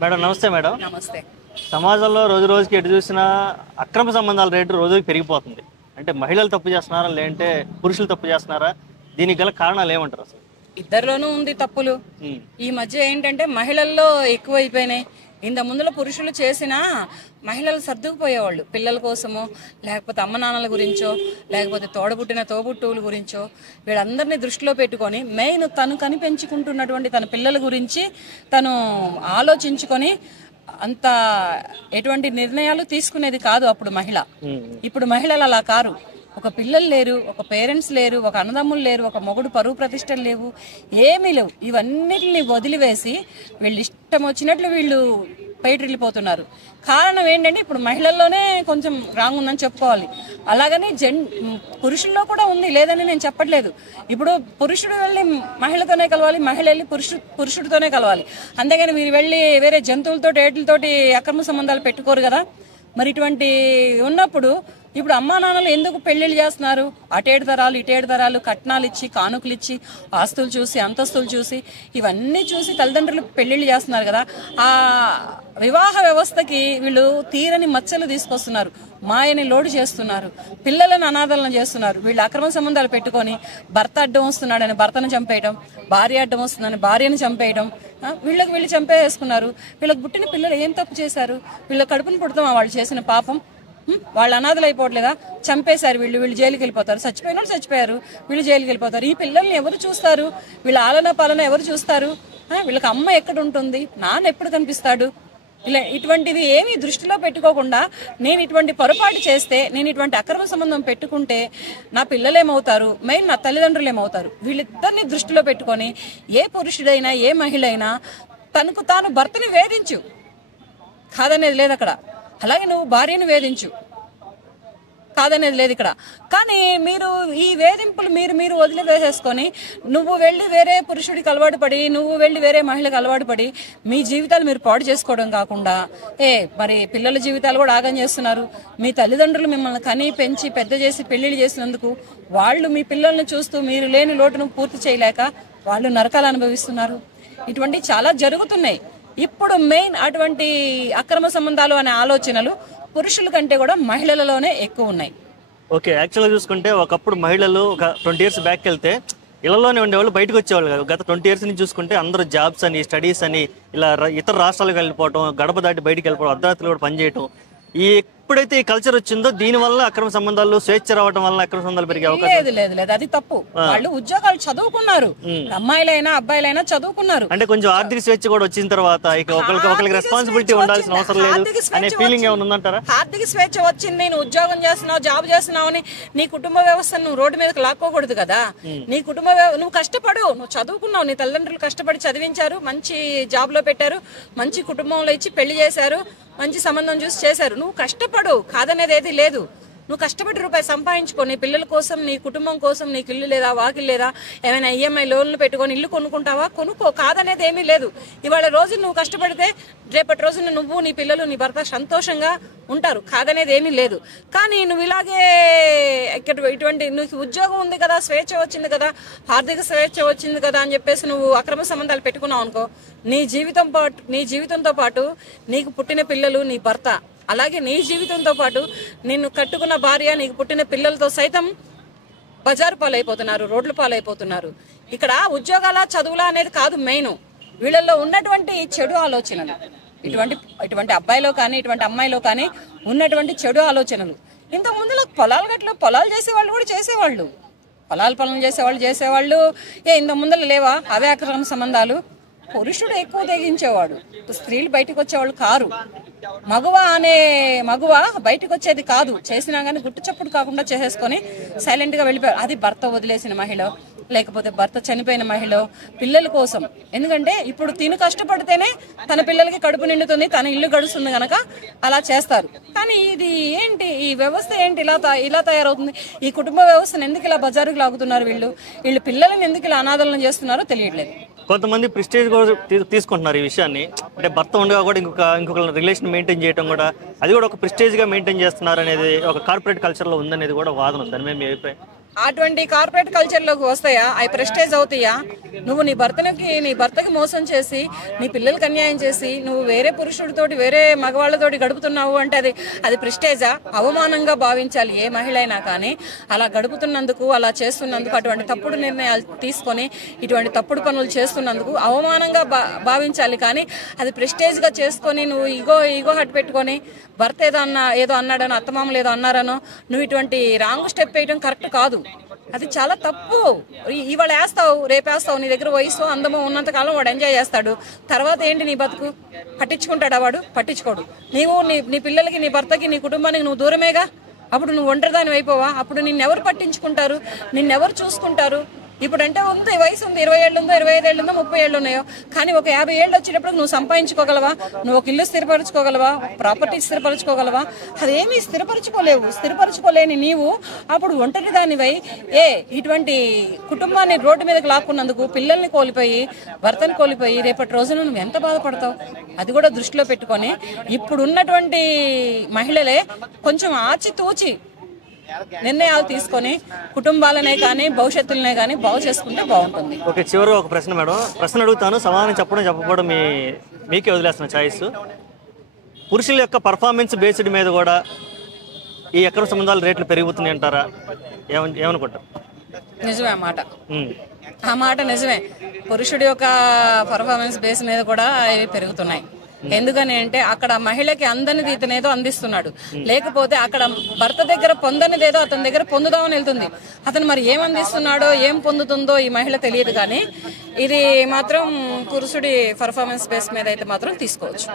Madam నమస్తే madam. నమస్తే. సమాజంలో రోజు రోజుకి ఎటు చూసినా అక్రమ సంబంధాల రేటు రోజుకి పెరిగిపోతుంది. అంటే మహిళలు తప్పు చేస్తున్నారా లేదంటే పురుషులు తప్పు చేస్తున్నారా? దీనికి గల కారణాలు ఏమంటారు అసలు? ఇద్దరిలోనూ ఉంది తప్పులు. ఈ మధ్య ఏంటంటే మహిళల్లో ఎక్కువైపోయినాయి. ఇంత ముందులో పురుషులు చేసినా మహిళలు సర్దుకుపోయేవాళ్ళు పిల్లల కోసమో, లేకపోతే అమ్మ నాన్నల గురించో, లేకపోతే తోడబుట్టిన తోబుట్టువుల గురించో వీళ్ళందరినీ దృష్టిలో పెట్టుకొని మెయిన్ తను కనిపెంచుకుంటున్నటువంటి తన పిల్లల గురించి తను ఆలోచించుకొని అంత ఎటువంటి నిర్ణయాలు తీసుకునేది కాదు అప్పుడు మహిళ. ఇప్పుడు మహిళలు అలా కారు. ఒక పిల్లలు లేరు, ఒక పేరెంట్స్ లేరు, ఒక అన్నదమ్ములు లేరు, ఒక మొగుడు పరువు ప్రతిష్టలు లేవు, ఏమీ లేవు. ఇవన్నిటిని వదిలివేసి వీళ్ళు ఇష్టం వచ్చినట్లు వీళ్ళు బయటెళ్ళిపోతున్నారు. కారణం ఏంటంటే ఇప్పుడు మహిళల్లోనే కొంచెం రాంగ్ ఉందని చెప్పుకోవాలి. అలాగని పురుషుల్లో కూడా ఉంది, లేదని నేను చెప్పట్లేదు. ఇప్పుడు పురుషుడు వెళ్ళి మహిళతోనే కలవాలి, మహిళ వెళ్ళి పురుషుడితోనే కలవాలి. అంతేగాని మీరు వెళ్ళి వేరే జంతువులతోటి ఏట్లతోటి అక్రమ సంబంధాలు పెట్టుకోరు కదా. మరి ఇటువంటి ఉన్నప్పుడు ఇప్పుడు అమ్మా నాన్నలు ఎందుకు పెళ్లిళ్ళు చేస్తున్నారు? అటేడు తరాలు ఇటేడు తరాలు కట్నాలు ఇచ్చి, కానుకలు ఇచ్చి, ఆస్తులు చూసి, అంతస్తులు చూసి, ఇవన్నీ చూసి తల్లిదండ్రులు పెళ్లిళ్ళు చేస్తున్నారు కదా. ఆ వివాహ వ్యవస్థకి వీళ్ళు తీరని మచ్చలు తీసుకొస్తున్నారు, మాయని లోడు చేస్తున్నారు, పిల్లలను అనాథలను చేస్తున్నారు. వీళ్ళు అక్రమ సంబంధాలు పెట్టుకొని భర్త అడ్డం వస్తున్నాడని భర్తను చంపేయడం, భార్య అడ్డం వస్తుందని భార్యను చంపేయడం, వీళ్ళు చంపేసుకున్నారు. వీళ్ళకి పుట్టిన పిల్లలు ఏం తప్పు చేశారు? వీళ్ళ కడుపును పుడతామా వాళ్ళు చేసిన పాపం? వాళ్ళు అనాథలు అయిపోవట్లేదా? చంపేశారు. వీళ్ళు జైలుకి వెళ్ళిపోతారు. చచ్చిపోయిన వాళ్ళు చచ్చిపోయారు, వీళ్ళు జైలుకి వెళ్ళిపోతారు. ఈ పిల్లల్ని ఎవరు చూస్తారు? వీళ్ళ ఆలన పాలన ఎవరు చూస్తారు? వీళ్ళకి అమ్మ ఎక్కడ ఉంటుంది? నాన్న ఎప్పుడు కనిపిస్తాడు? ఇలా ఇటువంటివి ఏమీ దృష్టిలో పెట్టుకోకుండా నేను ఇటువంటి పొరపాటు చేస్తే, నేను ఇటువంటి అక్రమ సంబంధం పెట్టుకుంటే నా పిల్లలు ఏమవుతారు, మెయిన్ నా తల్లిదండ్రులు ఏమవుతారు? వీళ్ళిద్దరిని దృష్టిలో పెట్టుకొని ఏ పురుషుడైనా ఏ మహిళ అయినా తనకు తాను భర్తని వేధించు, కాదనేది లేదు అక్కడ. అలాగే నువ్వు భార్యను వేధించు, కాదనేది లేదు ఇక్కడ. కానీ మీరు ఈ వేధింపులు మీరు వదిలివేసేసుకొని నువ్వు వెళ్ళి వేరే పురుషుడికి అలవాటు పడి, నువ్వు వెళ్ళి వేరే మహిళకు అలవాటు పడి మీ జీవితాలు మీరు పాడు చేసుకోవడం కాకుండా మరి పిల్లల జీవితాలు కూడా ఆగం చేస్తున్నారు. మీ తల్లిదండ్రులు మిమ్మల్ని కని పెంచి పెద్ద చేసి పెళ్లిళ్ళు చేసినందుకు వాళ్ళు మీ పిల్లల్ని చూస్తూ మీరు లేని లోటును పూర్తి చేయలేక వాళ్ళు నరకాలు అనుభవిస్తున్నారు. ఇటువంటి చాలా జరుగుతున్నాయి. ఇప్పుడు మెయిన్ అటువంటి అక్రమ సంబంధాలు అనే ఆలోచనలు పురుషుల కంటే కూడా మహిళలలోనే ఎక్కువ ఉన్నాయి. ఓకే, యాక్చువల్గా చూసుకుంటే ఒకప్పుడు మహిళలు ఒక 20 years బ్యాక్ వెళ్తే ఇళ్లలోనే ఉండేవాళ్ళు, బయటకు వచ్చేవాళ్ళు కాదు. గత 20 years నుంచి చూసుకుంటే అందరూ జాబ్స్ అని, స్టడీస్ అని ఇలా ఇతర రాష్ట్రాలకు వెళ్ళిపోవటం, గడప దాటి బయటికి వెళ్ళిపోవడం, అర్ధరాత్రులు కూడా పనిచేయటం. ఎప్పుడైతే ఈ కల్చర్ వచ్చిందో దీని వల్ల అక్రమ సంబంధాలు స్వేచ్ఛ రావడం వల్ల అక్రమ సంబంధాలు పెరిగే అవకాశం లేదు. అది తప్పు. వాళ్ళు ఉద్యోగాలు చదువుకున్నారు, అమ్మాయిలైనా అబ్బాయిలైనా చదువుకున్నారు. అంటే కొంచెం ఆర్థిక స్వేచ్ఛ కూడా వచ్చిన తర్వాత ఇక ఒకరికి రెస్పాన్సిబిలిటీ ఉండాల్సిన అవసరం లేదు అనే ఫీలింగ్ ఏమైనా ఉందంటారా? ఆర్థిక స్వేచ్ఛ వచ్చింది, నేను ఉద్యోగం చేస్తున్నావు, జాబ్ చేస్తున్నావు అని నీ కుటుంబ వ్యవస్థను నువ్వు రోడ్డు మీదకి లాక్కోకూడదు కదా. నీ కుటుంబ నువ్వు కష్టపడు, నువ్వు చదువుకున్నావు, నీ తల్లిదండ్రులు కష్టపడి చదివించారు, మంచి జాబ్ లో పెట్టారు, మంచి కుటుంబంలో ఇచ్చి పెళ్లి చేశారు, మంచి సంబంధం చూసి చేశారు. నువ్వు కష్టపడు, కాదనేది ఏది లేదు. నువ్వు కష్టపడి రూపాయి సంపాదించుకో, నీ పిల్లల కోసం, నీ కుటుంబం కోసం. నీకు ఇల్లు లేదా, వాకిల్ లేదా, ఏమైనా ఈఎంఐ లోన్లు పెట్టుకొని ఇల్లు కొనుక్కుంటావా? కొనుక్కో, కాదనేది ఏమీ లేదు. ఇవాళ రోజు నువ్వు కష్టపడితే రేపటి రోజున నువ్వు, నీ పిల్లలు, నీ భర్త సంతోషంగా ఉంటారు, కాదనేది ఏమీ లేదు. కానీ నువ్వు ఇలాగే ఇటువంటి నీకు ఉద్యోగం ఉంది కదా, స్వేచ్ఛ వచ్చింది కదా, ఆర్థిక స్వేచ్ఛ వచ్చింది కదా అని చెప్పేసి నువ్వు అక్రమ సంబంధాలు పెట్టుకున్నావు అనుకో, నీ జీవితంతో పాటు నీకు పుట్టిన పిల్లలు, నీ భర్త, అలాగే నీ జీవితంతో పాటు నిన్ను కట్టుకున్న భార్య, నీకు పుట్టిన పిల్లలతో సైతం బజారు పాలైపోతున్నారు, రోడ్ల పాలైపోతున్నారు. ఇక్కడ ఉద్యోగాల చదువులా అనేది కాదు మెయిన్. వీళ్ళల్లో ఉన్నటువంటి చెడు ఆలోచనలు, ఇటువంటి అబ్బాయిలో కానీ ఇటువంటి అమ్మాయిలో కానీ ఉన్నటువంటి చెడు ఆలోచనలు. ఇంత ముందులో పొలాలు చేసేవాళ్ళు కూడా చేసేవాళ్ళు, పనులు చేసేవాళ్ళు. ఇంత ముందర లేవా అవే అక్రమ సంబంధాలు? పురుషుడు ఎక్కువ తెగించేవాడు, స్త్రీలు బయటకు వచ్చేవాళ్ళు కారు. మగువ బయటకు వచ్చేది కాదు, చేసినా గానీ గుట్టు చప్పుడు కాకుండా చేసేసుకొని సైలెంట్ గా వెళ్ళిపోయారు. అది భర్త వదిలేసిన మహిళ, లేకపోతే భర్త చనిపోయిన మహిళ, పిల్లల కోసం. ఎందుకంటే ఇప్పుడు తిను కష్టపడితేనే తన పిల్లలకి కడుపు నిండుతుంది, తన ఇల్లు గడుస్తుంది గనక అలా చేస్తారు. కానీ ఇది ఏంటి, ఈ వ్యవస్థ ఏంటి ఇలా తయారవుతుంది? ఈ కుటుంబ వ్యవస్థను ఎందుకు ఇలా బజారుకు లాగుతున్నారు? వీళ్ళు పిల్లల్ని ఎందుకు ఇలా అనాథలను చేస్తున్నారో తెలియట్లేదు. కొంతమంది ప్రెస్టేజ్ కూడా తీసుకుంటున్నారు ఈ విషయాన్ని. అంటే భర్త ఉండగా కూడా ఇంకొక రిలేషన్ మెయింటైన్ చేయడం కూడా, అది కూడా ఒక ప్రెస్టేజ్ గా మెయింటైన్ చేస్తున్నారు అనేది ఒక కార్పొరేట్ కల్చర్ లో ఉందనేది కూడా వాదన. దాని మీద మీ అభిప్రాయం? అటువంటి కార్పొరేట్ కల్చర్లోకి వస్తాయా? అవి ప్రెస్టేజ్ అవుతాయా? నువ్వు నీ భర్తకి మోసం చేసి నీ పిల్లలకి అన్యాయం చేసి నువ్వు వేరే పురుషుడితోటి వేరే మగవాళ్ళతోటి గడుపుతున్నావు అంటే అది ప్రెస్టేజా? అవమానంగా భావించాలి ఏ మహిళ అయినా. కానీ అలా గడుపుతున్నందుకు, అలా చేస్తున్నందుకు, అటువంటి తప్పుడు నిర్ణయాలు తీసుకొని ఇటువంటి తప్పుడు పనులు చేస్తున్నందుకు అవమానంగా భావించాలి. కానీ అది ప్రెస్టేజ్గా చేసుకొని నువ్వు ఈగో హట్ పెట్టుకొని భర్త ఏదో అన్నాడనో, అత్తమామలు ఏదో అన్నారనో నువ్వు ఇటువంటి రాంగ్ స్టెప్ వేయడం కరెక్ట్ కాదు. అది చాలా తప్పు. ఇవాళ వేస్తావు, రేపు వేస్తావు. నీ దగ్గర వయసు అందమో ఉన్నంతకాలం వాడు ఎంజాయ్ చేస్తాడు. తర్వాత ఏంటి నీ బతుకు? పట్టించుకుంటాడా వాడు? పట్టించుకోడు. నీ పిల్లలకి, నీ భర్తకి, నీ కుటుంబానికి నువ్వు దూరమేగా. అప్పుడు నువ్వు ఒంటరిదాని అయిపోవా? అప్పుడు నిన్నెవరు పట్టించుకుంటారు? నిన్నెవరు చూసుకుంటారు? ఇప్పుడంటే ఉంది, వయసు ఉంది, 20 ఏళ్ళు ఉందో, 25 ఏళ్ళు ఉందో, 30 ఏళ్ళు ఉన్నాయో. కానీ ఒక 50 ఏళ్ళు వచ్చేటప్పుడు నువ్వు సంపాదించుకోగలవా? నువ్వు ఒక ఇల్లు స్థిరపరచుకోగలవా? ప్రాపర్టీ స్థిరపరచుకోగలవా? అదేమీ స్థిరపరచుకోలేని నీవు అప్పుడు ఒంటరి దానివై ఇటువంటి కుటుంబాన్ని రోడ్డు మీదకి లాక్కున్నందుకు, పిల్లల్ని కోల్పోయి, భర్తను కోల్పోయి రేపటి రోజున నువ్వు ఎంత బాధపడతావు? అది కూడా దృష్టిలో పెట్టుకొని ఇప్పుడున్నటువంటి మహిళలే కొంచెం ఆచితూచి నిర్ణయాలు తీసుకొని కుటుంబాలనే కానీ భవిష్యత్తులనే కానీ బాగు చేసుకుంటే బాగుంటుంది. ఓకే, చివరిగా ఒక ప్రశ్న మేడం. ప్రశ్న అడుగుతాను, సమాధానం చెప్పకపోవడం మీకే వదిలేస్తున్న ఛాయిస్. పురుషుల యొక్క పర్ఫార్మెన్స్ బేస్డ్ మీద కూడా ఈ అక్రమ సంబంధాల రేట్లు పెరిగిపోతున్నాయి అంటారా? ఏమనుకుంటారు? నిజమే ఆ మాట నిజమే. పురుషుడి యొక్క పర్ఫార్మెన్స్ బేస్ మీద కూడా ఇవి పెరుగుతున్నాయి. ఎందుకని అంటే అక్కడ మహిళకి అందనిది ఇతనేదో అందిస్తున్నాడు, లేకపోతే అక్కడ భర్త దగ్గర పొందనిదేదో అతని దగ్గర పొందుదామని వెళ్తుంది. అతను మరి ఏం అందిస్తున్నాడో, ఏం పొందుతుందో ఈ మహిళ తెలియదు. కానీ ఇది మాత్రం పురుషుడి పర్ఫార్మెన్స్ బేస్ మీద అయితే మాత్రం తీసుకోవచ్చు.